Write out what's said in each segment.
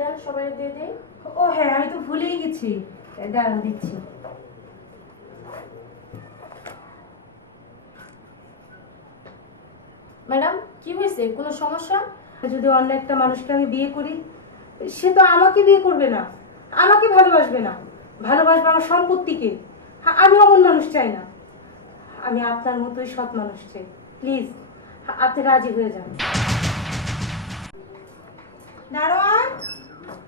দেন সবাই দিয়ে দেই। ও হ্যাঁ, আমি তো ভুলেই গেছি। দাঁড়ান দিচ্ছি। ম্যাডাম কি হয়েছে, কোনো সমস্যা? যদি অন্য একটা মানুষকে আমি বিয়ে করি, সে তো আমাকে বিয়ে করবে না, আমাকে ভালোবাসবে না, ভালোবাসবে আমার সম্পত্তিকে। আমি অমন মানুষ চাই না, আমি আপনার মতোই সৎ মানুষ চাই। প্লিজ আপনি রাজি হয়ে যান। দারোয়ান,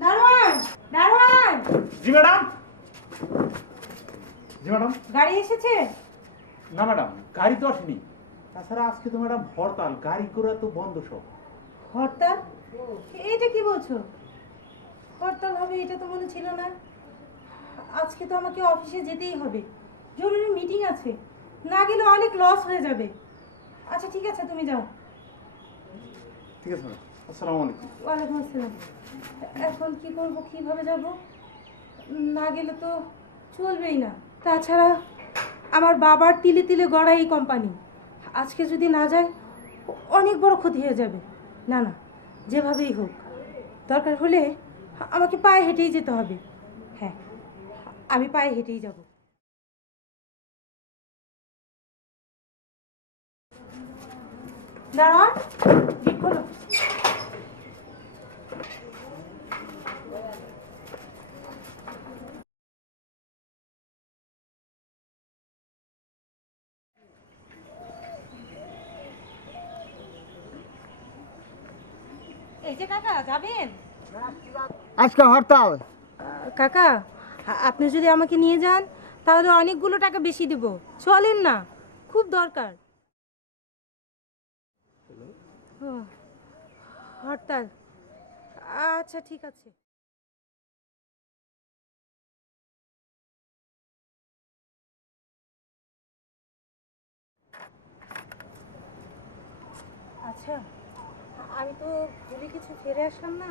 দারোয়ান, দারোয়ান। জি ম্যাডাম। জি ম্যাডাম। গাড়ি এসেছে? না ম্যাডাম, গাড়ি তো আসেনি। তাছাড়া আজকে তো ম্যাডাম হরতাল, গাড়ি ঘোড়া তো বন্ধ সব। হরতাল? এইটা কি বলছো? হরতাল হবে এটা তো মনে ছিল না। আজকে তো আমাকে অফিসে যেতেই হবে, জরুরি মিটিং আছে, না গেলে অনেক লস হয়ে যাবে। আচ্ছা ঠিক আছে, তুমি যাও। ঠিক আছে ম্যাডাম, আসসালামু আলাইকুম। ওয়ালাইকুম আসসালাম। এখন কি করব, কিভাবে যাব? না গেলে তো চলবেই না। তাছাড়া আমার বাবার তিলে তিলে গড়া এই কোম্পানি, আজকে যদি না যায় অনেক বড় ক্ষতি হয়ে যাবে। না না, যেভাবেই হোক, দরকার হলে আমাকে পায়ে হেঁটেই যেতে হবে। হ্যাঁ, আমি পায়ে হেঁটেই যাব। দাঁড়ান, গেট খোলো। এই যে কাকা, যাবেন? আজকে হরতাল। কাকা, আপনি যদি আমাকে নিয়ে যান তাহলে অনেকগুলো টাকা বেশি দেব। চলেন না, খুব দরকার। ও, হরতাল। আচ্ছা ঠিক আছে। আচ্ছা, আমি তো ভুলে কিছু ফেলে আসলাম না।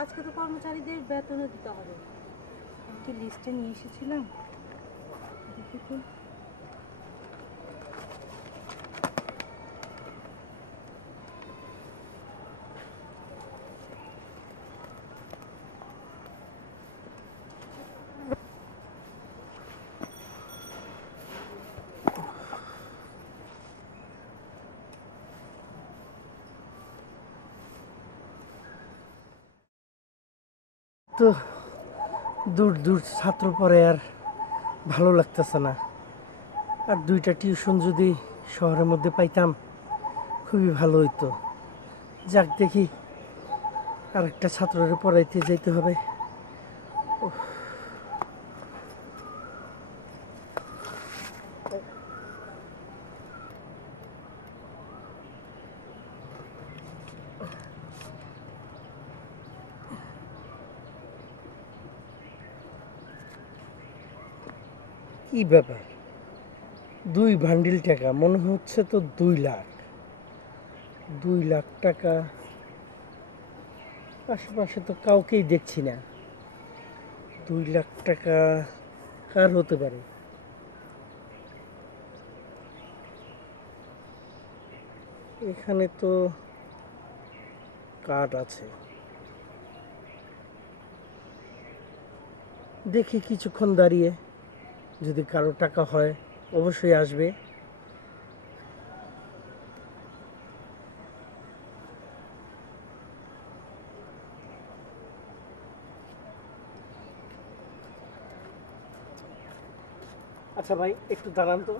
আজকে তো কর্মচারীদের বেতনও দিতে হবে। আমি কি লিস্টে নিয়ে এসেছিলাম? দেখি তো। তো দূর দূর ছাত্র পড়ে, আর ভালো লাগতেছে না। আর দুইটা টিউশন যদি শহরের মধ্যে পাইতাম খুবই ভালো হইতো। যাক দেখি, আরেকটা ছাত্ররে পড়াইতে যাইতে হবে। কি ব্যাপার, 2 বান্ডিল টাকা, মনে হচ্ছে তো 2 লাখ। 2 লাখ টাকা, আশেপাশে তো কাউকেই দেখছি না। 2 লাখ টাকা কার হতে পারে? এখানে তো কার্ড আছে, দেখি কিছুক্ষণ দাঁড়িয়ে, যদি কারো টাকা হয় অবশ্যই আসবে। আচ্ছা ভাই, একটু দাঁড়ান তো।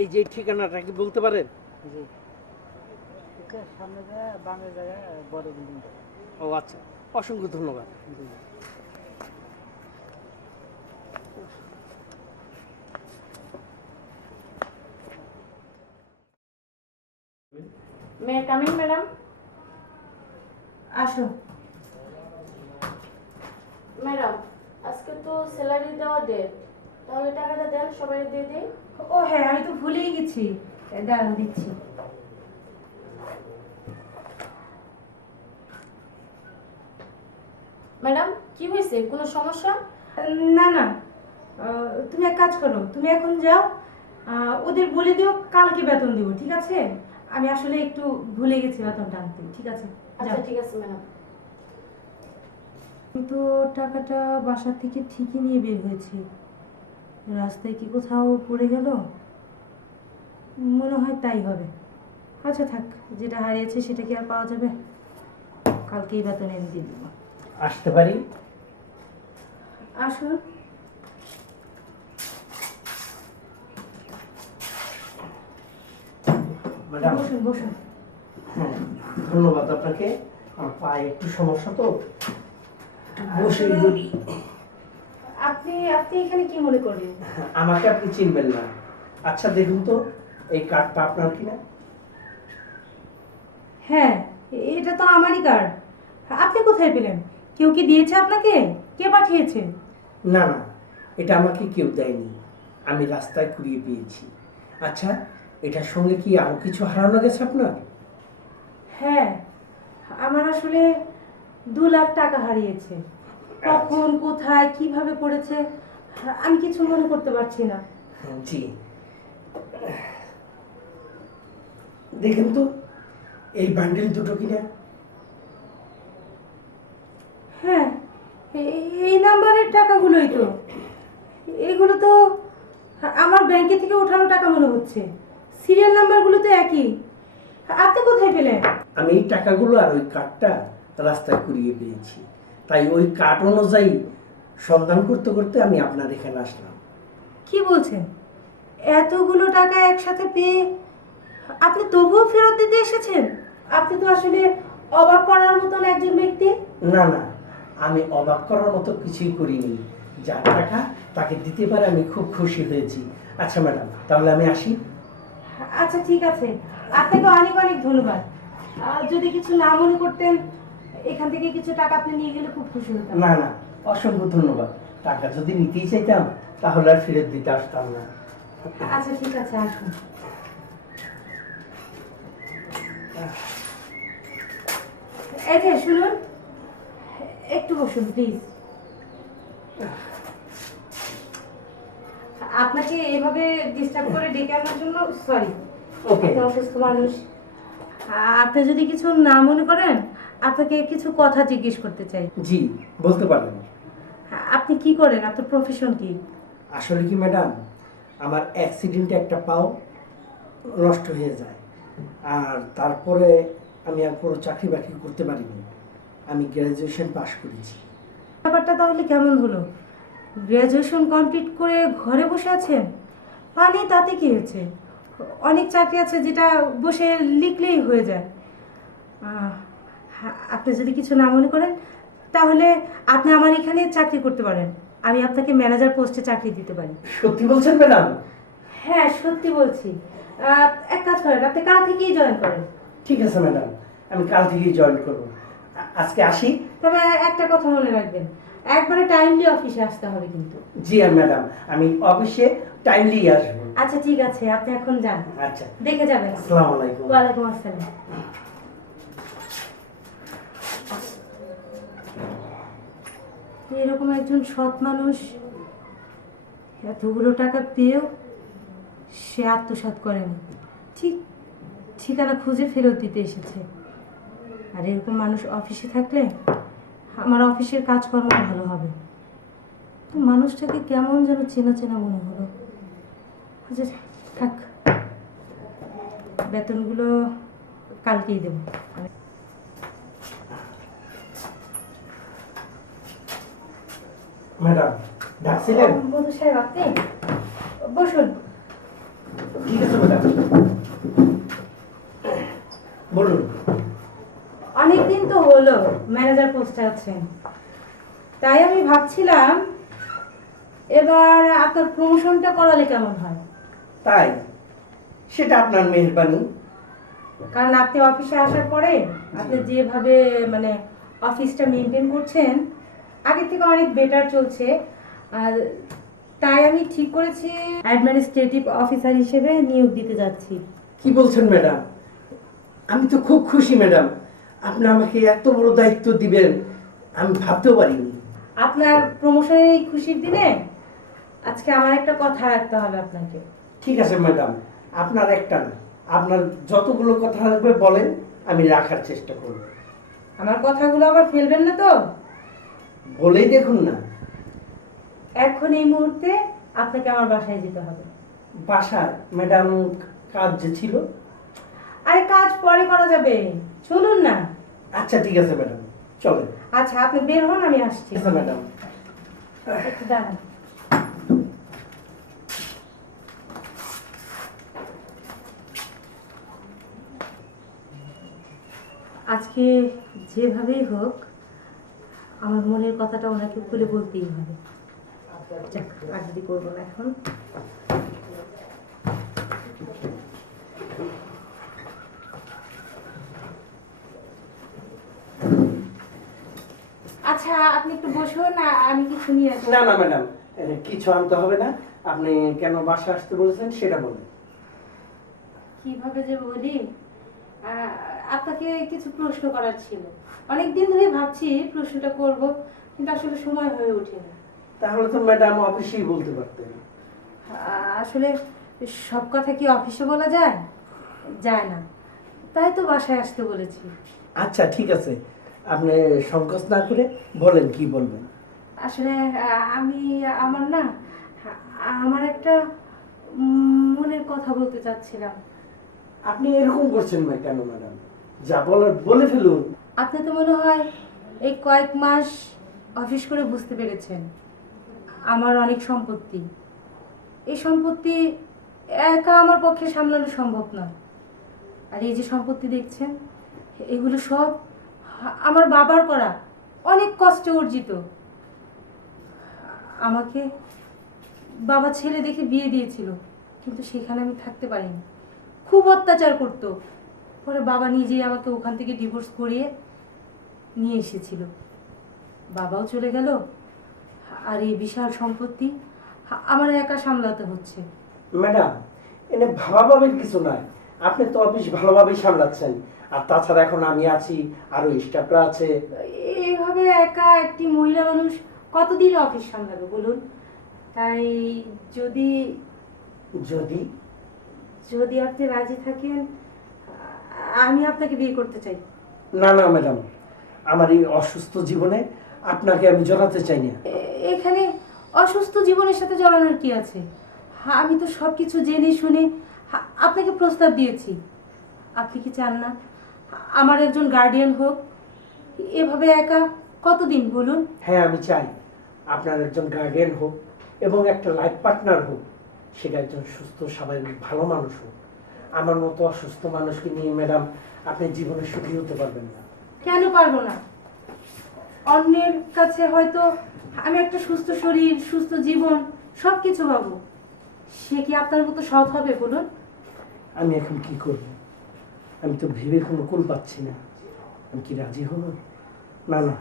এই যে ঠিকানাটা কি বলতে পারেন? সামনে যায় বাংলা জায়গায় বড় বিল্ডিং। ও আচ্ছা, অসংখ্য ধন্যবাদ। মে কামিং ম্যাডাম? আসো। ম্যাডাম আজকে তো স্যালারি দেওয়া ডেট, তাহলে টাকাটা দেন সবাই দিয়ে দেই। ও হ্যাঁ, আমি তো ভুলেই গেছি। দাঁড়ান দিচ্ছি। ম্যাডাম কি হয়েছে, কোনো সমস্যা? না না, তুমি এক কাজ করো, তুমি এখন যাও, ওদের বলে দিও কালকে বেতন দিব, ঠিক আছে? আমি আসলে একটু ভুলে গেছি বেতনটা আনতে। ঠিক আছে, আচ্ছা যাও। ঠিক আছে ম্যাডাম। কিন্তু টাকাটা বাসা থেকে ঠিকই নিয়ে বের হয়েছি, রাস্তায় কি কোথাও পড়ে গেল? মনে হয় তাই হবে। আচ্ছা থাক, যেটা হারিয়েছে সেটা কি আর পাওয়া যাবে? কালকেই বেতন এনে দিয়ে দেবো। আসতে পারি? আসুন। ম্যাডাম, বসুন বসুন। হ্যাঁ, ধন্যবাদ আপনাকে। আমার পায়ে একটু সমস্যা তো, বসে বলি। আপনি আপনি এখানে কি মনে করলেন? আমাকে আপনি চিনবেন না। আচ্ছা দেখুন তো, এই কার্ডটা আপনার কিনা? হ্যাঁ, এটা তো আমারই কার্ড। আপনি কোথায় পেলেন? কেউ কি দিয়েছে আপনাকে? কে পাঠিয়েছে? না না, এটা আমাকে কেউ দেয়নি, আমি রাস্তায় কুড়িয়ে পেয়েছি। আচ্ছা, এটার সঙ্গে কি আরো কিছু হারানো গেছে আপনার? হ্যাঁ, আমার আসলে 2 লাখ টাকা হারিয়েছে। কখন, কোথায়, কিভাবে পড়েছে আমি কিছু মনে করতে পারছি না। জি, দেখুন তো, এই বান্ডেল দুটো কিনা? হ্যাঁ, এই নাম্বারের টাকাগুলোই তো। এগুলো তো আমার ব্যাংকে থেকে ওঠানো টাকা মনে হচ্ছে। সিরিয়াল নাম্বারগুলো তো একই। আপনি কোথায় পেলেন? আমি এই টাকাগুলো আর ওই কার্ডটা রাস্তায় কুড়িয়ে পেয়েছি, তাই ওই কার্ড অনুযায়ী সন্ধান করতে করতে আমি আপনার এখানে আসলাম। কি বলছেন? এতগুলো টাকা একসাথে পেয়ে আপনি তবুও ফেরত দিতে এসেছেন? আপনি তো আসলে অবাক করার মতন একজন ব্যক্তি। না না, আমি অবাক করার মতো কিছুই করিনি। যার টাকা তাকে দিতে পারে আমি খুব খুশি হয়েছি। আচ্ছা ম্যাডাম, তাহলে আমি আসি। আচ্ছা ঠিক আছে, আপনাকে অনেক অনেক ধন্যবাদ। যদি কিছু না মনে করতেন, এখান থেকে কিছু টাকা আপনি নিয়ে গেলে খুব খুশি হতাম। না না, অসংখ্য ধন্যবাদ। টাকা যদি নিতেই চাইতাম তাহলে আর ফেরত দিতে আসতাম না। আচ্ছা ঠিক আছে, আসুন। এই যে শুনুন, একটু বসুন প্লিজ। আপনাকে এভাবে ডিস্টার্ব করে ডেকে আনার জন্য সরি। ওকে। আপনি অসুস্থ মানুষ। আপনি যদি কিছু না মনে করেন, আপনাকে কিছু কথা জিজ্ঞেস করতে চাই। জি, বলতে পারেন। আপনি কি করেন? আপনার প্রফেশন কি? আসলে কি ম্যাডাম, আমার অ্যাক্সিডেন্টে একটা পাও নষ্ট হয়ে যায়, আর তারপরে আমি আর কোনো চাকরি বাকরি করতে পারিনি। আমি গ্র্যাজুয়েশন পাশ করেছি। ব্যাপারটা তাহলে কেমন হলো? গ্র্যাজুয়েশন কমপ্লিট করে ঘরে বসে আছেন? পানি তাতে কি হয়েছে? অনেক চাকরি আছে যেটা বসে লিখলেই হয়ে যায়। আপনি যদি কিছু না মনে করেন, তাহলে আপনি আমার এখানে চাকরি করতে পারেন। আমি আপনাকে ম্যানেজার পোস্টে চাকরি দিতে পারি। সত্যি বলছেন ম্যাডাম? হ্যাঁ সত্যি বলছি। এক কাজ করেন, আপনি কাল থেকেই জয়েন করেন। ঠিক আছে ম্যাডাম, আমি কাল থেকেই জয়েন করবো। আজকে আসি। তবে একটা কথা মনে রাখবেন, একবারে টাইমলি অফিসে আসতে হবে কিন্তু। জি ম্যাডাম, আমি অফিসে টাইমলি আসবো। আচ্ছা ঠিক আছে, আপনি এখন যান। আচ্ছা, দেখে যাবেন। আসসালামু আলাইকুম। ওয়ালাইকুম আসসালাম। এরকম একজন সৎ মানুষ এতগুলো টাকা পেয়েও সে আত্মসাৎ করেনি, ঠিক ঠিকানা খুঁজে ফেরত দিতে এসেছে। আর এরকম মানুষ অফিসে থাকলে আমার অফিসের কাজকর্ম ভালো হবে। তো মানুষটাকে কেমন যেন চেনা চেনা মনে হলো। আচ্ছা থাক, বেতনগুলো কালকেই দেবো। ম্যাডাম, ডাকছিলেন? বন্ধু সাহেব আপনি বসুন। ঠিক আছে ম্যাডাম, বলুন। অনেকদিন তো হলো ম্যানেজার পোস্টে আছেন, তাই আমি ভাবছিলাম এবার আপনার প্রমোশনটা করালে কেমন হয়। তাই? সেটা আপনার মেহেরবানি। কারণ আপনি অফিসে আসার পরে আপনি যেভাবে মানে অফিসটা মেনটেন করছেন, আগের থেকে অনেক বেটার চলছে। আর তাই আমি ঠিক করেছি অ্যাডমিনিস্ট্রেটিভ অফিসার হিসেবে নিয়োগ দিতে যাচ্ছি। কি বলছেন ম্যাডাম? আমি তো খুব খুশি ম্যাডাম, আপনি আমাকে এত বড় দায়িত্ব দিবেন আমি ভাবতেও পারিনি। আপনার প্রমোশনের এই খুশির দিনে আজকে আমার একটা কথা রাখতে হবে আপনাকে। ঠিক আছে ম্যাডাম, আপনার একটা না, আপনার যতগুলো কথা লাগবে বলেন, আমি রাখার চেষ্টা করব। আমার কথাগুলো আবার ফেলবেন না তো? বলেই দেখুন না। এখন এই মুহূর্তে আপনাকে আমার বাসায় যেতে হবে। বাসায় ম্যাডাম, কাজ যে ছিল। আরে কাজ পরে করা যাবে, চলুন না। আচ্ছা ঠিক আছে ম্যাডাম, চলেন। আচ্ছা আপনি বের হন, আমি আসছি। আচ্ছা ম্যাডাম। একটু দাঁড়ান। আজকে যেভাবেই হোক আমার মনের কথাটা ওনাকে খুলে বলতেই হবে। যাক, আর যদি করবো না এখন। আচ্ছা আপনি একটু বসুন, আমি কিছু নিয়ে আসি। না না ম্যাডাম, কিছু আনতে হবে না। আপনি কেন বাসা আসতে বলেছেন সেটা বলেন। কিভাবে যে বলি, আপনাকে কিছু প্রশ্ন করার ছিল। অনেক দিন ধরে ভাবছি প্রশ্নটা করব, কিন্তু আসলে সময় হয়ে ওঠেনি। তাহলে তো ম্যাডাম অফিসেই বলতে পারতেন। আসলে সব কথা কি অফিসে বলা যায়? যায় না, তাই তো বাসায় আসতে বলেছি। আচ্ছা ঠিক আছে, আপনি সংকোচ না করে বলেন কি বলবেন। আসলে আমি আমার একটা মনের কথা বলতে চাচ্ছিলাম। আপনি এরকম করছেন না কেন ম্যাডাম? যা বলার বলে ফেলুন। আপনি তো মনে হয় এই কয়েক মাস অফিস করে বুঝতে পেরেছেন আমার অনেক সম্পত্তি। এই সম্পত্তি একা আমার পক্ষে সামলানো সম্ভব নয়। আর এই যে সম্পত্তি দেখছেন, এগুলো সব আমার বাবার করা, অনেক কষ্টে অর্জিত। আমাকে বাবা ছেলে দেখে বিয়ে দিয়েছিল, কিন্তু সেখানে আমি থাকতে পারিনি। খুব অত্যাচার করতো। পরে বাবা নিজেই আমাকে ওখান থেকে ডিভোর্স করিয়ে নিয়ে এসেছিল। বাবাও চলে গেল, আর এই বিশাল সম্পত্তি আমার একা সামলাতে হচ্ছে। ম্যাডাম, এনে ভাবাভাবির কিছু নাই। আপনি তো অফিস ভালোভাবেই সামলাচ্ছেন, আর তাছাড়া এখন আমি আছি, আরো স্টাফরা আছে। এইভাবে একা একটি মহিলা মানুষ কতদিন অফিস সামলাবে বলুন? তাই যদি যদি যদি আপনি রাজি থাকেন, আমি আপনাকে বিয়ে করতে চাই। না না ম্যাডাম, আমার এই অসুস্থ জীবনে আপনাকে আমি জড়াতে চাই না। এখানে অসুস্থ জীবনের সাথে জড়ানোর কি আছে? আমি তো সব কিছু জেনে শুনে আপনাকে প্রস্তাব দিয়েছি। আপনি কি চান না আমার একজন গার্ডিয়ান হোক? এভাবে একা কতদিন বলুন? হ্যাঁ, আমি চাই আপনার একজন গার্ডিয়ান হোক এবং একটা লাইফ পার্টনার হোক। সেটা একজন সুস্থ স্বাভাবিক ভালো মানুষ হোক। আমার মতো অসুস্থ মানুষকে নিয়ে ম্যাডাম আপনি জীবনে সুখী হতে পারবেন না। কেন পারবো না? অন্যের কাছে হয়তো আমি একটা সুস্থ শরীর, সুস্থ জীবন সব কিছু পাবো। সে কি আপনার মতো সৎ হবে বলুন? আমি এখন কি করব? আমি তো ভেবে কোনো কুল পাচ্ছি না। আমি কি রাজি হব? না না,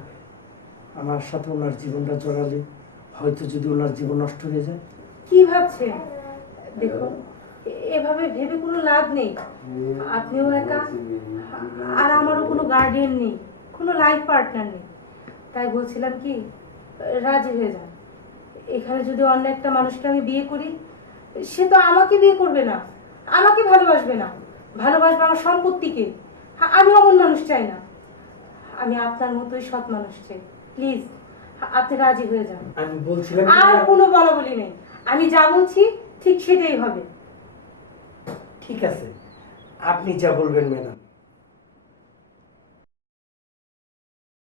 আমার সাথে ওনার জীবনটা জড়ালে হয়তো যদি ওনার জীবন নষ্ট হয়ে যায়। কি ভাবছেন? দেখুন, এভাবে ভেবে কোনো লাভ নেই। আপনিও একা, আর আমারও কোনো গার্ডিয়ান নেই, কোনো লাইফ পার্টনার নেই। তাই বলছিলাম কি, রাজি হয়ে যান। এখানে যদি অন্য একটা মানুষকে আমি বিয়ে করি, সে তো আমাকে বিয়ে করবে না, আমাকে ভালোবাসবে না, ভালোবাসবে আমার সম্পত্তিকে। আমি অমন মানুষ চাই না। আমি আপনার মতোই সৎ মানুষ চাই। প্লিজ আপনি রাজি হয়ে যান। আমি বলছিলাম আর কোনো বলা বলি নেই, আমি যা বলছি ঠিক সেটাই হবে। ঠিক আছে, আপনি যা বলবেন ম্যাডাম।